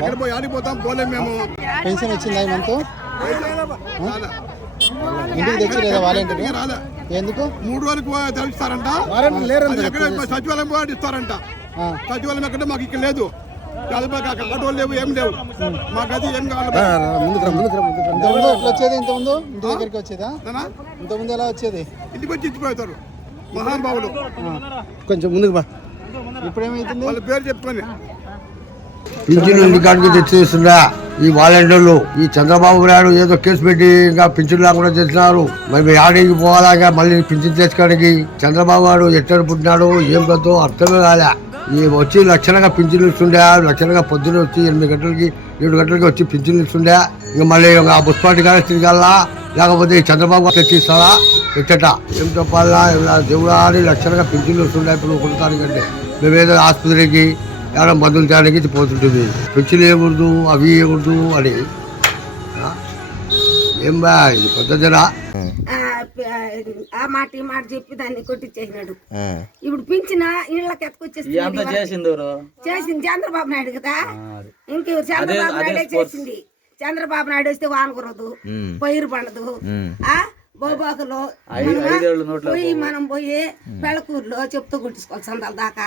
ఎక్కడ పోయి ఆడిపోతాం పోలేం మేము. పెన్షన్ వచ్చిందా ఈ మంత్? ఇంటికి తెచ్చి లేదా వాలంటీర్ రాలే. ఎందుకు 3 రోజులకు తెలుస్తారంట, సచివాలయం పోయి ఇస్తారంట. సచివాలయం ఎక్కడ మాకు ఇక్కడ లేదు, ఆటోలు లేవు, ఏం లేవు, మాకు అది ఏం కావాలి. ఇంతకుముందు ఎట్లా వచ్చేది? ఇంతకుముందు ఇంటి దగ్గరికి వచ్చేదా? ఇంతకుముందు ఎలా వచ్చేది? ఇంటికి వచ్చి ఇచ్చిపోతారు మహానుభావులు. కొంచెం ముందుకు బా. ఇప్పుడు ఏమైతుంది? వాళ్ళ పేరు చెప్పుకొని పింఛను ఇంటికాడికి తెచ్చిస్తుందా ఈ వాలంటీర్లు? ఈ చంద్రబాబు నాయుడు ఏదో కేసు పెట్టి ఇంకా పింఛన్ లేకుండా చేస్తున్నారు. మరి ఆడికి పోవాలా మళ్ళీ పింఛన్ తెచ్చుకోవడానికి? చంద్రబాబు నాయుడు ఎక్కడ పుట్టినాడు ఏం కదో అర్థమే కాలే. ఈ వచ్చి లక్షణంగా పింఛన్లు ఇస్తుండే, లక్షణంగా పొద్దున్న వచ్చి 8 గంటలకి 7 గంటలకి వచ్చి పింఛన్లు ఇస్తుండే. ఇంకా మళ్ళీ ఆ బుస్పాటి కానీ తిరగాలా, లేకపోతే చంద్రబాబు తెచ్చిస్తారా ఎట్టట? ఏం చెప్పాలా? దేవుడు అని లక్షణంగా పింఛన్లు ఇస్తుండే. ఇప్పుడు కొడతానికంటే మేమేదో ఆసుపత్రికి ఏమైనా మందులు తేడానికి పోతుంటుంది, పింఛన్లు వేయకూడదు అవి వేయకూడదు అని. ఏం బా ఇది పద్ధతిరా? ఆ మాట ఈ మాట చెప్పి దాన్ని కొట్టించేసినాడు. ఇప్పుడు పింఛన ఇళ్ళకి ఎత్తుకొచ్చేసింది. చేసింది చంద్రబాబు నాయుడు కదా, ఇంకెవరు? చంద్రబాబు నాయుడే చేసింది. చంద్రబాబు నాయుడు వస్తే వాన కురదు, పైరు పండదు. బోబాకులో మనం పోయి పెళ్ళకూరులో చెప్తూ కుట్టించుకోవాలి సందాల దాకా.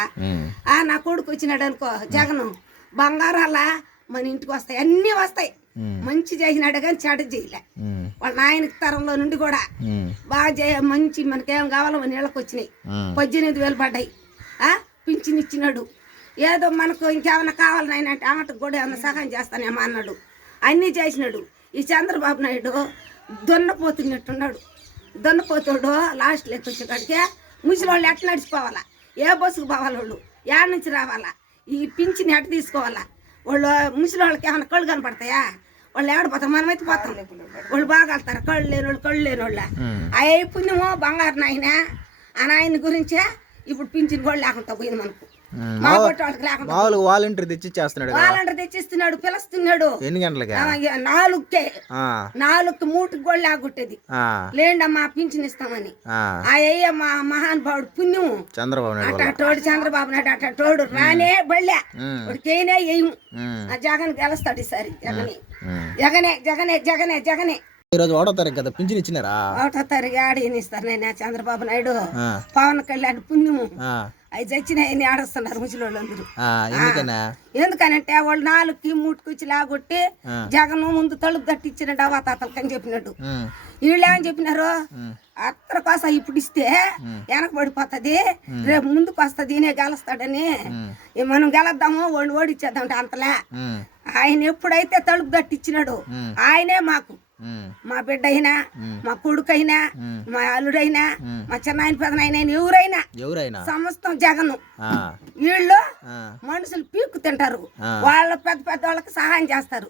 నా కొడుకు వచ్చినాడు అనుకో జగన్, బంగారాల మన ఇంటికి వస్తాయి, అన్ని వస్తాయి. మంచి చేసినాడు కానీ చెడు చేయలే. వాళ్ళ నాయనకి తరంలో నుండి కూడా బాగా మంచి మనకేం కావాలో మన ఇళ్ళకి వచ్చినాయి. 18,000 పడ్డాయి. పింఛన్ ఇచ్చినాడు. ఏదో మనకు ఇంకేమైనా కావాలి నాయన అంటే ఆటకు కూడా ఏమైనా సహాయం చేస్తానేమో అన్నాడు. అన్నీ చేసినాడు. ఈ చంద్రబాబు నాయుడు దున్నపోతున్నట్టున్నాడు. దున్నపోతాడు లాస్ట్ లెక్క వచ్చేకాడికే ముసలి వాళ్ళు ఎట్లా నడిచిపోవాలా? ఏ బస్సుకు పోవాలి? వాళ్ళు ఏడ నుంచి రావాలా? ఈ పింఛన్ ఎట్ట తీసుకోవాలా? వాళ్ళు ముసలి వాళ్ళకి ఏమైనా కళ్ళు కనపడతాయా? వాళ్ళు ఏడపోతాం, మనమైతే పోతాం. వాళ్ళు బాగా వెళ్తారు, కళ్ళు లేని వాళ్ళు, కళ్ళు లేని వాళ్ళ. అయ్యే పుణ్యమో బంగారు నాయన. ఆ నాయన గురించే ఇప్పుడు పింఛన్ కూడా లేకుండా పోయింది మనకు. వాలంటీర్ తెచ్చిస్తున్నాడు, వాలంటీర్ తెచ్చిస్తున్నాడు, పిలుస్తున్నాడు. ఎన్ని గంటలకి? 4కే 4కి 3కి కూడా లేకొట్టేది లేండమ్మా పింఛన్ ఇస్తామని. అయ్య మా మహానుభావుడు పుణ్యం చంద్రబాబు నాయుడు. అట్టోడు చంద్రబాబు నాయుడు అట్టోడు రానే బళ్ళే వాడికేనే వేయము. ఆ జగన్ గెలుస్తాడు ఈసారి. జగనే జగనే జగనే జగనే. ఈరోజు 1వ తారీఖు కదా, పింఛన్ ఇచ్చినారా? 1వ తారీఖు ఆడిస్తారు నేను చంద్రబాబు నాయుడు పవన్ కళ్యాణ్ పుణ్యము. అవి చచ్చినాయని ఆడస్తున్నారు ముసలోళ్ళందరూ. ఎందుకనంటే వాళ్ళు 4కి 3కి వచ్చి లాగొట్టి జగన్ ముందు తలుపు తట్టించినట్టు అవాతాతలకి అని చెప్పినట్టు. వీళ్ళు ఏమని చెప్పినారు? అత్తర కోసం ఇప్పుడు ఇస్తే వెనక పడిపోతుంది, రేపు ముందుకు వస్తుంది, ఈయనే గెలుస్తాడని. మనం గెలద్దాము వాళ్ళు ఓడిచ్చేద్దాం అంతలే. ఆయన ఎప్పుడైతే తలుపు తట్టించినాడు ఆయనే మాకు, మా బిడ్డ అయినా, మా కొడుకు అయినా, మా అల్లుడైనా, మా చిన్నాయన పెదనాయన ఎవరైనా సమస్తం జగన్. వీళ్ళు మనుషులు పీక్కు తింటారు, వాళ్ళ పెద్ద పెద్ద వాళ్ళకి సహాయం చేస్తారు,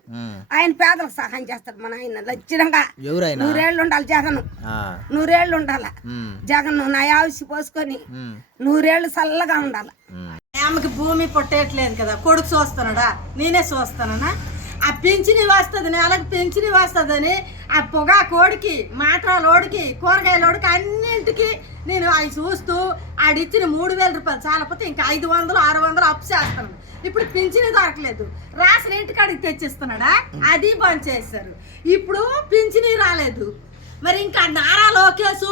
ఆయన పేదలకు సహాయం చేస్తారు. మన ఆయన లక్షణంగా 100 ఏళ్ళు ఉండాలి జగన్, 100 ఏళ్ళు ఉండాల జగన్. నా ఆవిసి పోసుకొని 100 ఏళ్ళు చల్లగా ఉండాలి. ఆమెకి భూమి పొట్టేయట్లేదు కదా, కొడుకు చూస్తున్నాడా? నేనే చూస్తానా? ఆ పింఛని వస్తుంది, నెలకు పింఛని వస్తుందని ఆ పొగా కోడికి, మాట్రాలోడికి, కూరగాయలోడికి అన్నింటికి నేను అవి చూస్తూ ఆడిచ్చిన 3,000 రూపాయలు చాలపోతే ఇంకా 500 600 అప్పు చేస్తాను. ఇప్పుడు పింఛని దొరకలేదు, రాసిన ఇంటికాడికి తెచ్చిస్తున్నాడా? అది బంద్ చేశారు. ఇప్పుడు పింఛని రాలేదు. మరి ఇంకా నారా లోకేష్,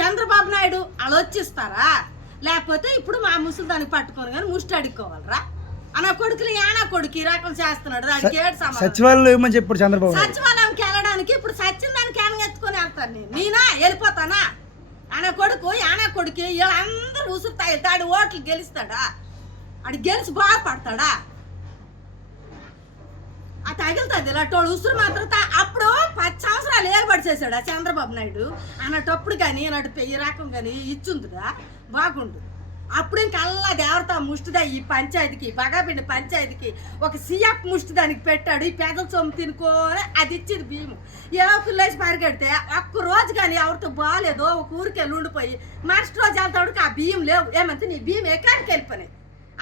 చంద్రబాబు నాయుడు వాళ్ళు వచ్చిస్తారా? లేకపోతే ఇప్పుడు మా ముసలి దానికి పట్టుకొని కానీ ముష్టి అడుక్కోవాలరా? అన్న కొడుకులు ఏనా కొడుకు ఈ రకం చేస్తున్నాడు. దానికి సచివాలయం ఏమని చెప్పారు చంద్రబాబు? సచివాలయంకి వెళ్ళడానికి ఇప్పుడు సచిన్ దానికి ఎత్తుకొని వెళ్తాను నేనా వెళ్ళిపోతానా? అన్న కొడుకు యానా కొడుకు వీళ్ళందరూ ఉసురు తాగుతాడు, ఓట్లు గెలుస్తాడా? అది గెలిచి బాగుపడతాడా? అది తగులుతుంది ఇలాంటి ఉసురు మాత్రం. అప్పుడు 10 సంవత్సరాలు ఏర్పాటు చేశాడు ఆ చంద్రబాబు నాయుడు అన్నటప్పుడు. కానీ ఇలాంటి ఈ రకం కానీ ఇచ్చుందిగా బాగుండు. అప్పుడు ఇంకల్లా దేవత ముష్టిదా ఈ పంచాయతీకి, బగాపిండి పంచాయతీకి ఒక సిఎఫ్ ముష్టి దానికి పెట్టాడు. ఈ పెదల సొమ్ము తినుకోని అది ఇచ్చింది బియ్యం. ఏవో లేచి పరిగెడితే ఒక్క రోజు కానీ ఎవరితో బాగాలేదో ఒక ఊరికి వెళ్ళి ఉండిపోయి మరుసటి రోజు వెళ్తాడు ఆ బియ్యం లేవు. ఏమంటే నీ బియ్యం ఎక్కడికి వెళ్ళిపోయినాయి.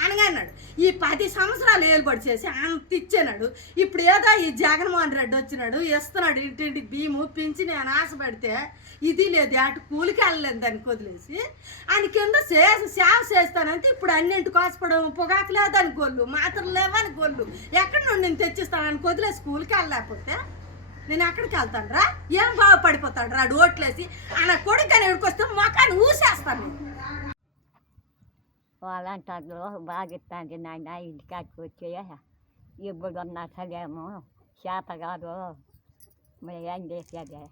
అనగన్నాడు. ఈ 10 సంవత్సరాలు ఏలుబడి చేసి అంత ఇచ్చాడు. ఇప్పుడు ఏదో ఈ జగన్మోహన్ రెడ్డి వచ్చినాడు, ఇస్తున్నాడు ఇంటింటి బియ్యము పింఛని అని ఆశ పెడితే ఇది లేదు, అటు కూలికి వెళ్ళలేదు దానికి వదిలేసి ఆయన కింద సేవ చేస్తానంటే ఇప్పుడు అన్నింటికి కోసపడం పొగాకు లేదని గొల్లు, మాత్రలు లేవని గొల్లు, ఎక్కడి నుండి నేను తెచ్చిస్తానని వదిలేసి కూలికి వెళ్ళలేకపోతే నేను ఎక్కడికి వెళ్తాను రా? ఏం బాగుపడిపోతాడు రా ఓట్లేసి ఆయన కొడుకు అని ఎడుకొస్తే మొఖాన్ని ఊసేస్తాను నేను. వాళ్ళంటారు బాగా ఇస్తాంది నాయన ఇంటికాడికి వచ్చే ఇప్పుడున్న సలేమో చేత కాదు మరి ఏం చేసేది.